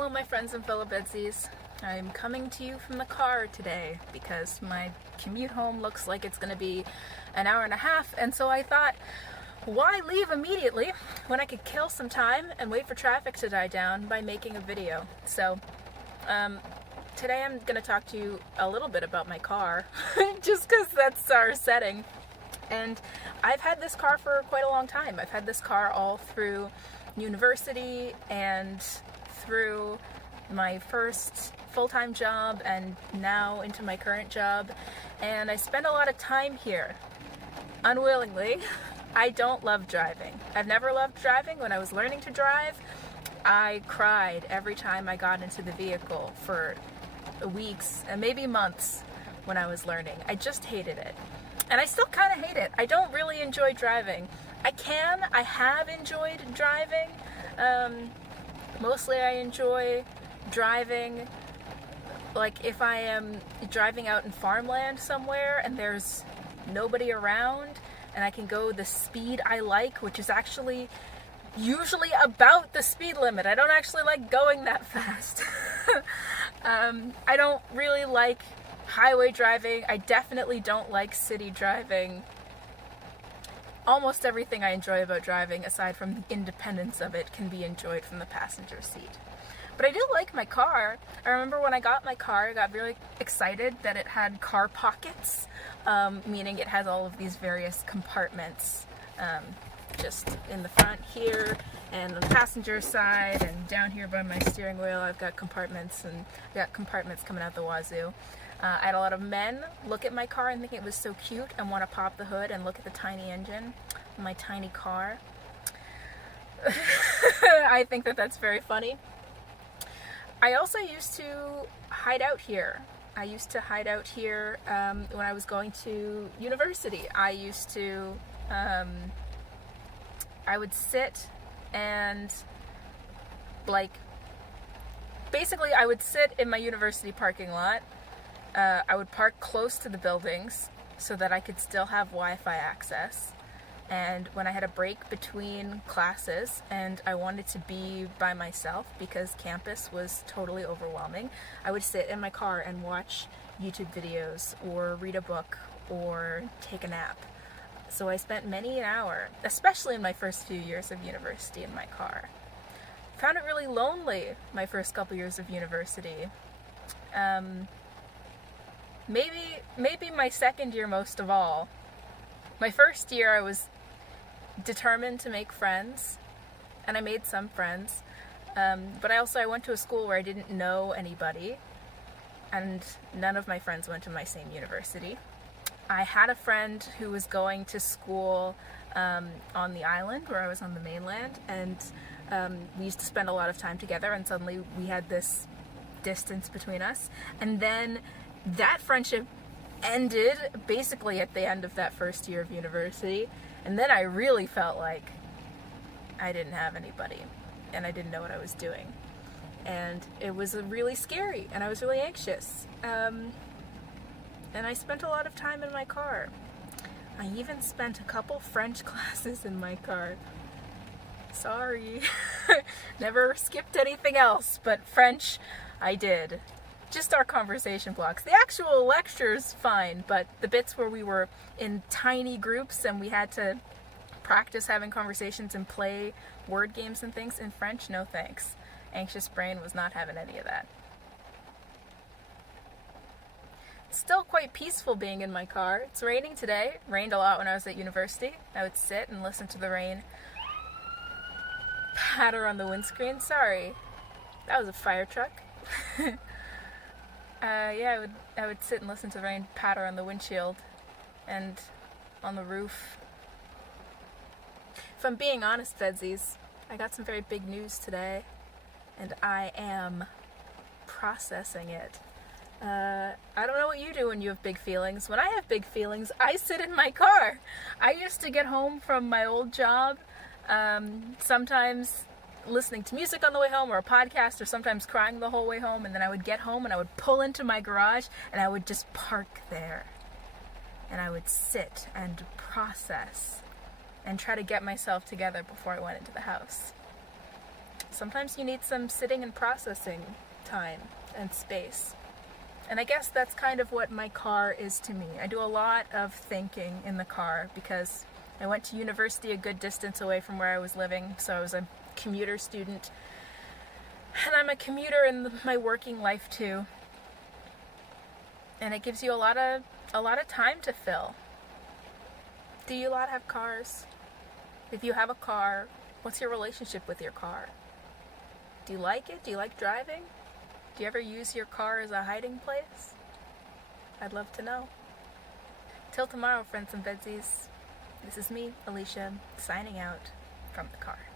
Hello my friends and fellow VEDSies. I'm coming to you from the car today because my commute home looks like it's going to be an hour and a half, and so I thought, why leave immediately when I could kill some time and wait for traffic to die down by making a video. So today I'm going to talk to you a little bit about my car just because that's our setting. And I've had this car for quite a long time. I've had this car all through university and through my first full-time job and now into my current job, and I spend a lot of time here unwillingly. I don't love driving. I've never loved driving. When I was learning to drive, I cried every time I got into the vehicle for weeks and maybe months when I was learning. I just hated it. And I still kind of hate it. I don't really enjoy driving. I have enjoyed driving. Mostly I enjoy driving, like if I am driving out in farmland somewhere and there's nobody around and I can go the speed I like, which is actually usually about the speed limit. I don't actually like going that fast. I don't really like highway driving. I definitely don't like city driving. Almost everything I enjoy about driving, aside from the independence of it, can be enjoyed from the passenger seat. But I do like my car. I remember when I got my car, I got really excited that it had car pockets, meaning it has all of these various compartments, just in the front here, and on the passenger side, and down here by my steering wheel I've got compartments, and I've got compartments coming out the wazoo. I had a lot of men look at my car and think it was so cute and want to pop the hood and look at the tiny engine in my tiny car. I think that that's very funny. I also used to hide out here. I used to hide out here when I was going to university. I used to, I would sit and basically I would sit in my university parking lot. I would park close to the buildings so that I could still have Wi-Fi access. And when I had a break between classes and I wanted to be by myself because campus was totally overwhelming, I would sit in my car and watch YouTube videos or read a book or take a nap. So I spent many an hour, especially in my first few years of university, in my car. Found it really lonely my first couple years of university. Maybe my second year most of all. My first year I was determined to make friends, and I made some friends, but I went to a school where I didn't know anybody, and none of my friends went to my same university. I had a friend who was going to school on the island where I was on the mainland, and we used to spend a lot of time together, and suddenly we had this distance between us, and then that friendship ended basically at the end of that first year of university, and then I really felt like I didn't have anybody and I didn't know what I was doing, and it was really scary and I was really anxious, and I spent a lot of time in my car. I even spent a couple French classes in my car. Sorry. Never skipped anything else, but French I did. Just our conversation blocks. The actual lectures, fine, but the bits where we were in tiny groups and we had to practice having conversations and play word games and things in French, no thanks. Anxious brain was not having any of that. It's still quite peaceful being in my car. It's raining today. It rained a lot when I was at university. I would sit and listen to the rain patter on the windscreen. Sorry, that was a fire truck. Yeah, I would sit and listen to the rain patter on the windshield and on the roof. If I'm being honest, VEDSies, I got some very big news today, and I am processing it. I don't know what you do when you have big feelings. When I have big feelings, I sit in my car. I used to get home from my old job, sometimes listening to music on the way home or a podcast, or sometimes crying the whole way home, and then I would get home and I would pull into my garage and I would just park there and I would sit and process and try to get myself together before I went into the house. sometimes you need some sitting and processing time and space. And I guess that's kind of what my car is to me. I do a lot of thinking in the car because I went to university a good distance away from where I was living, so I was a commuter student. And I'm a commuter in my working life too. And it gives you a lot of time to fill. Do you lot have cars? If you have a car, what's your relationship with your car? Do you like it? Do you like driving? Do you ever use your car as a hiding place? I'd love to know. Till tomorrow, friends and VEDSies. This is me, Alicia, signing out from the car.